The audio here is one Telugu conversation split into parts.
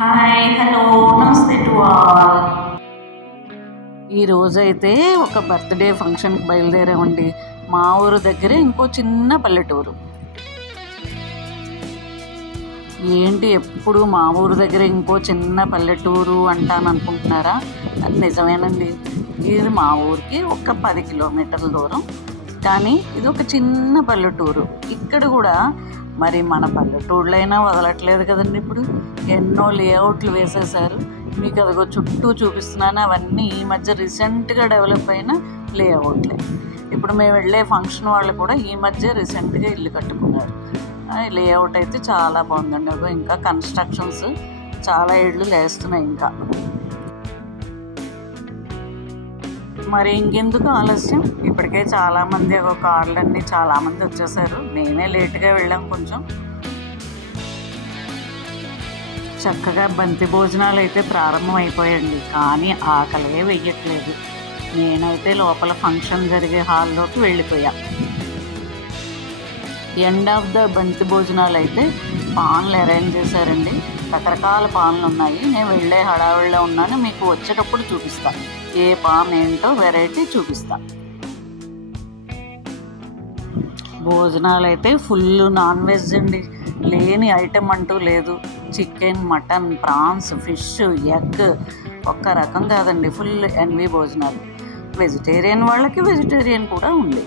హాయ్ హలో నమస్తే టు ఆల్ ఈ రోజైతే ఒక బర్త్డే ఫంక్షన్కి బయలుదేరామండి. మా ఊరు దగ్గరే ఇంకో చిన్న పల్లెటూరు. ఏంటి ఎప్పుడు మా ఊరు దగ్గర ఇంకో చిన్న పల్లెటూరు అంటాను అనుకుంటున్నారా అది నిజమేనండి. ఇది మా ఊరికి ఒక పది కిలోమీటర్ల దూరం. కానీ ఇది ఒక చిన్న పల్లెటూరు. ఇక్కడ కూడా మరి మన పల్లెటూళ్ళైనా వదలట్లేదు కదండి ఇప్పుడు. ఎన్నో లేఅవుట్లు వేసేసారు మీకు అదిగో చుట్టూ చూపిస్తున్నాను. అవన్నీ ఈ మధ్య రీసెంట్గా డెవలప్ అయిన లేఅవుట్లే. ఇప్పుడు మేము వెళ్ళే ఫంక్షన్ వాళ్ళు కూడా ఈ మధ్య రీసెంట్గా ఇల్లు కట్టుకున్నారు. లేఅవుట్ అయితే చాలా బాగుందండి. ఇంకా కన్స్ట్రక్షన్స్ చాలా ఇళ్ళు లేస్తున్నాయి ఇంకా. మరి ఇంకెందుకు ఆలస్యం? ఇప్పటికే చాలామంది ఒక కార్లన్నీ చాలామంది వచ్చేసారు. మేమే లేట్గా వెళ్ళాం కొంచెం. చక్కగా బంతి భోజనాలు అయితే ప్రారంభం అయిపోయండి కానీ ఆకలే వెయ్యట్లేదు. నేనైతే లోపల ఫంక్షన్ జరిగే హాల్లోకి వెళ్ళిపోయా. ఎండ్ ఆఫ్ ద బంతి భోజనాలు అయితే పాన్లు అరేంజ్ చేశారండి. రకరకాల పాములు ఉన్నాయి. నేను వెళ్ళే హడావిడిలో ఉన్నాను. మీకు వచ్చేటప్పుడు చూపిస్తాను. ఏ పాన్ ఏంటో వెరైటీ చూపిస్తాను భోజనాలు అయితే ఫుల్ నాన్ వెజ్ అండి. లేని ఐటెం అంటూ లేదు. Chicken mutton prawns fish egg ఒక్క రకం కాదండి. ఫుల్ ఎన్వి భోజనాలు. వెజిటేరియన్ వాళ్ళకి వెజిటేరియన్ కూడా ఉంది.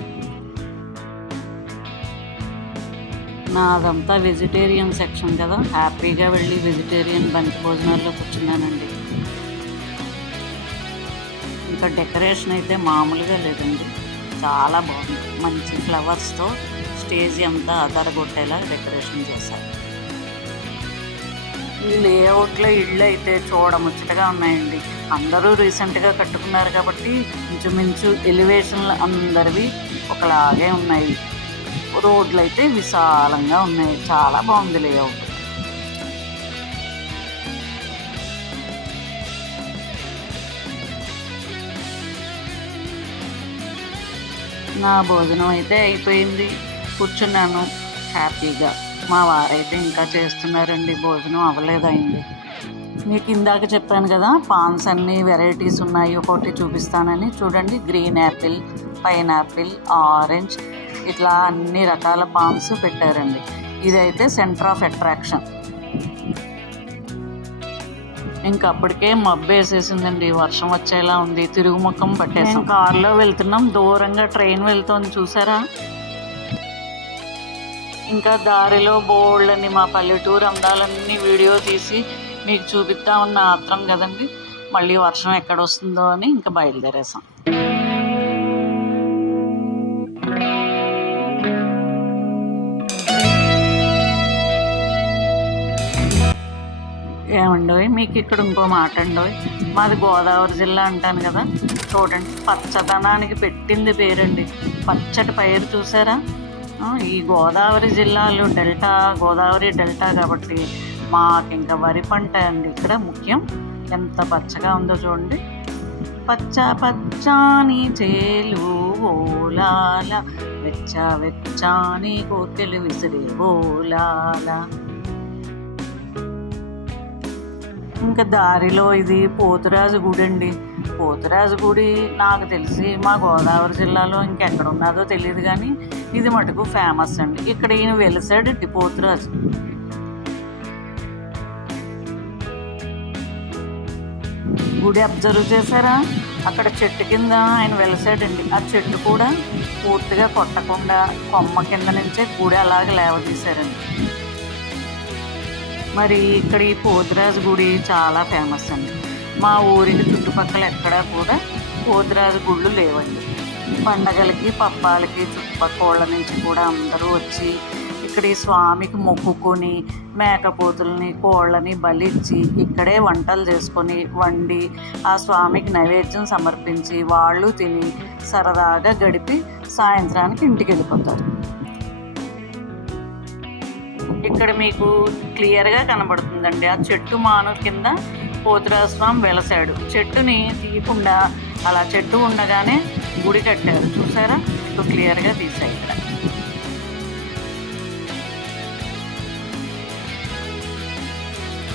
నాదంతా వెజిటేరియన్ సెక్షన్ కదా. హ్యాపీగా వెళ్ళి వెజిటేరియన్ బంతి భోజనాల్లో కూర్చున్నానండి. ఇంకా డెకరేషన్ అయితే మామూలుగా లేదండి. చాలా బాగుంది. మంచి ఫ్లవర్స్తో స్టేజ్ అంతా అదరగొట్టేలా డెకరేషన్ చేశారు. ఈ లేఅవుట్లో ఇళ్ళు అయితే చూడముచ్చటగా ఉన్నాయండి. అందరూ రీసెంట్గా కట్టుకున్నారు కాబట్టి ఇంచుమించు ఎలివేషన్లు అందరివి ఒకలాగే ఉన్నాయి. రోడ్లు అయితే విశాలంగా ఉన్నాయి. చాలా బాగుంది లేఅవుట్. నా భోజనం అయితే అయిపోయింది. కూర్చున్నాను. హ్యాపీగా. మా వారైతే ఇంకా చేస్తున్నారండి. భోజనం అవ్వలేదైంది మీకు ఇందాక చెప్పాను కదా పాన్స్ అన్ని వెరైటీస్ ఉన్నాయి. ఒకటి చూపిస్తానని. చూడండి గ్రీన్ యాపిల్ పైనాపిల్ ఆరెంజ్ ఇట్లా అన్ని రకాల పామ్స్ పెట్టారండి. ఇదైతే సెంటర్ ఆఫ్ అట్రాక్షన్. ఇంకా అప్పటికే మబ్బు వేసేసిందండి వర్షం వచ్చేలా ఉంది. తిరుగుముఖం పట్టేసాం. కార్లో వెళ్తున్నాం. దూరంగా ట్రైన్ వెళ్తోంది. చూసారా? ఇంకా దారిలో బోల్డ్ని మా పల్లెటూరు అందాలన్నీ వీడియో తీసి మీకు చూపిద్దామన్న ఆత్రం కదండి. మళ్ళీ వర్షం ఎక్కడ వస్తుందో అని ఇంకా బయలుదేరేసాం. మీకు ఇక్కడ ఇంకో మాట అండి. మాది గోదావరి జిల్లా అంటాను కదా. చూడండి పచ్చదనానికి పెట్టింది పేరండి. పచ్చటి పైరు చూసారా? ఈ గోదావరి జిల్లాలో డెల్టా గోదావరి డెల్టా కాబట్టి మాకు ఇంకా వరి పంట అండి ఇక్కడ ముఖ్యం. ఎంత పచ్చగా ఉందో చూడండి. పచ్చ పచ్చాని చేలు ఓలాల వెచ్చ వెచ్చాని కోర్కెలు విసిరే ఓలాల. ఇంకా దారిలో ఇది పోతురాజు గుడి అండి పోతురాజు గుడి నాకు తెలిసి మా గోదావరి జిల్లాలో ఇంకెక్కడ ఉన్నదో తెలియదు కానీ ఇది మటుకు ఫేమస్ అండి. ఇక్కడ ఈయన వెలిసాడండి పోతురాజు. గుడి అబ్జర్వ్ చేశారా? అక్కడ చెట్టు కింద ఆయన వెలిసాడండి. ఆ చెట్టు కూడా పూర్తిగా కొట్టకుండా కొమ్మ కింద నుంచే గుడి అలాగే లేవదీశారండి. మరి ఇక్కడ ఈ పోతురాజు గుడి చాలా ఫేమస్ అండి. మా ఊరికి చుట్టుపక్కల ఎక్కడా కూడా పోతురాజు గుళ్ళు లేవండి. పండగలకి పప్పాలకి చుట్టుపక్కల నుంచి కూడా అందరూ వచ్చి ఇక్కడ ఈ స్వామికి మొక్కుకొని మేకపోతుల్ని కోళ్ళని బలిచ్చి ఇక్కడే వంటలు చేసుకొని వండి ఆ స్వామికి నైవేద్యం సమర్పించి వాళ్ళు తిని సరదాగా గడిపి సాయంత్రానికి ఇంటికి వెళ్ళిపోతారు. ఇక్కడ మీకు క్లియర్గా కనబడుతుందండి. ఆ చెట్టు మాను కింద పోతురాజస్వామి వెలసాడు. చెట్టుని తీయకుండా అలా చెట్టు ఉండగానే గుడి కట్టారు. చూసారా? ఇప్పుడు క్లియర్గా తీసాయి ఇక్కడ.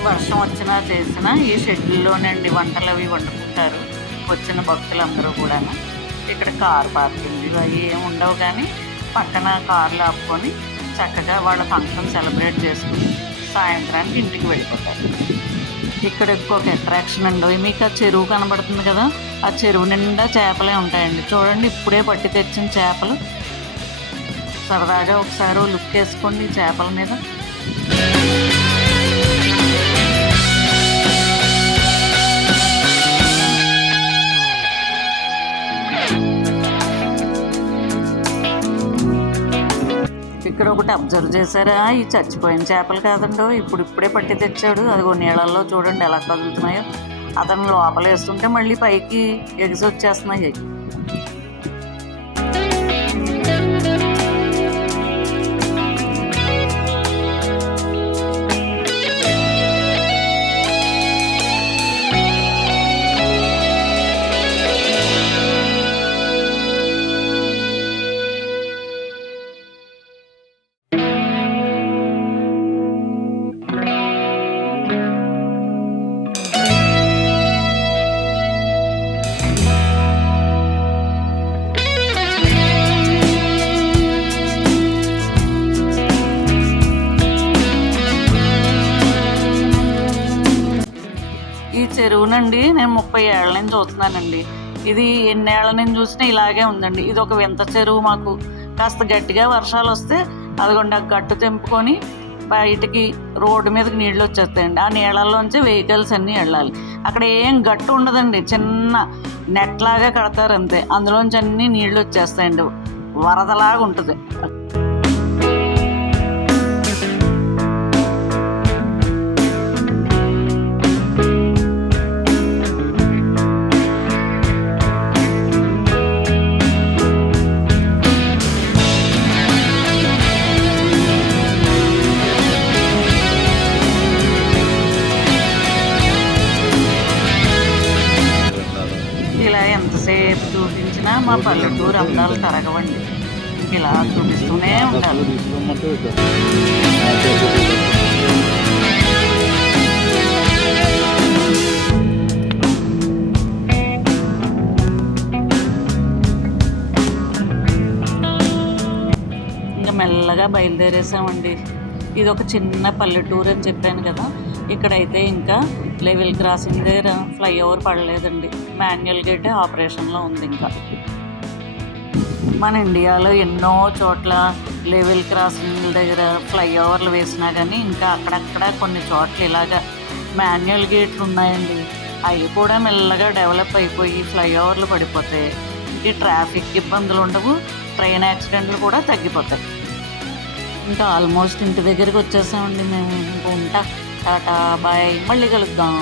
వర్షం వచ్చినా చేసినా ఈ షెడ్యూల్లోనండి వంటలు అవి వండుకుంటారు. వచ్చిన భక్తులందరూ కూడా ఇక్కడ కార్ పార్కింగ్ అవి ఏమి ఉండవు కానీ పక్కన కార్లు ఆపుకొని చక్కగా వాళ్ళ ఫంక్షన్ సెలబ్రేట్ చేసుకుని సాయంత్రానికి ఇంటికి వెళ్ళిపోతారు. ఇక్కడ ఇంకొక అట్రాక్షన్ అండి. మీకు ఆ చెరువు కనబడుతుంది కదా? ఆ చెరువు నిండా చేపలే ఉంటాయండి. చూడండి ఇప్పుడే పట్టి తెచ్చిన చేపలు. సరదాగా ఒకసారి లుక్ వేసుకోండి ఈ చేపల మీద. ఇక్కడ ఒకటి అబ్జర్వ్ చేశారా? ఈ చచ్చిపోయిన చేపలు కాదండో. ఇప్పుడు ఇప్పుడే పట్టి తెచ్చాడు. అదిగో నీళ్ళల్లో చూడండి ఎలా కదులుతున్నాయో. అతను లోపలేస్తుంటే మళ్ళీ పైకి ఎగిసి వచ్చేస్తున్నాయి. ఈ చెరువునండి నేను ముప్పై ఏళ్ళ నుంచి చూస్తున్నానండి. ఇది ఎన్నేళ్ళ నుంచి చూసినా ఇలాగే ఉందండి. ఇది ఒక వింత చెరువు మాకు. కాస్త గట్టిగా వర్షాలు వస్తే అదిగోండి ఆ గట్టు తెంపుకొని బయటికి రోడ్డు మీదకి నీళ్ళు వచ్చేస్తాయండి. ఆ నీళ్ళల్లోంచి వెహికల్స్ అన్నీ వెళ్ళాలి. అక్కడ ఏం గట్టు ఉండదండి. చిన్న నెట్ లాగా కడతారు అంతే. అందులోంచి అన్నీ నీళ్ళు వచ్చేస్తాయండి. వరదలాగా ఉంటుంది. ఎంతసేపు చూపించినా మా పల్లెటూరు అందాలు తరగవండి. ఇలా చూపిస్తూనే ఉంటారు. ఇంకా మెల్లగా బయలుదేరేసామండి. ఇది ఒక చిన్న పల్లెటూరు అని చెప్పాను కదా. ఇక్కడైతే ఇంకా లెవెల్ క్రాసింగ్ దగ్గర ఫ్లైఓవర్ పడలేదండి. మాన్యువల్ గేటే ఆపరేషన్లో ఉంది ఇంకా. మన ఇండియాలో ఎన్నో చోట్ల లెవెల్ క్రాసింగ్ దగ్గర ఫ్లైఓవర్లు వేసినా కానీ ఇంకా అక్కడక్కడ కొన్ని చోట్ల ఇలాగా మాన్యువల్ గేట్లు ఉన్నాయండి. అవి కూడా మెల్లగా డెవలప్ అయిపోయి ఫ్లైఓవర్లు పడిపోతే ఈ ట్రాఫిక్ ఇబ్బందులు ఉండవు ట్రైన్ యాక్సిడెంట్లు కూడా తగ్గిపోతాయి. ఇంకా ఆల్మోస్ట్ ఇంటి దగ్గరికి వచ్చేసామండి మేము. ఇంకా ఉంటా. టాటా బాయ్ మళ్ళీ కలుద్దాం.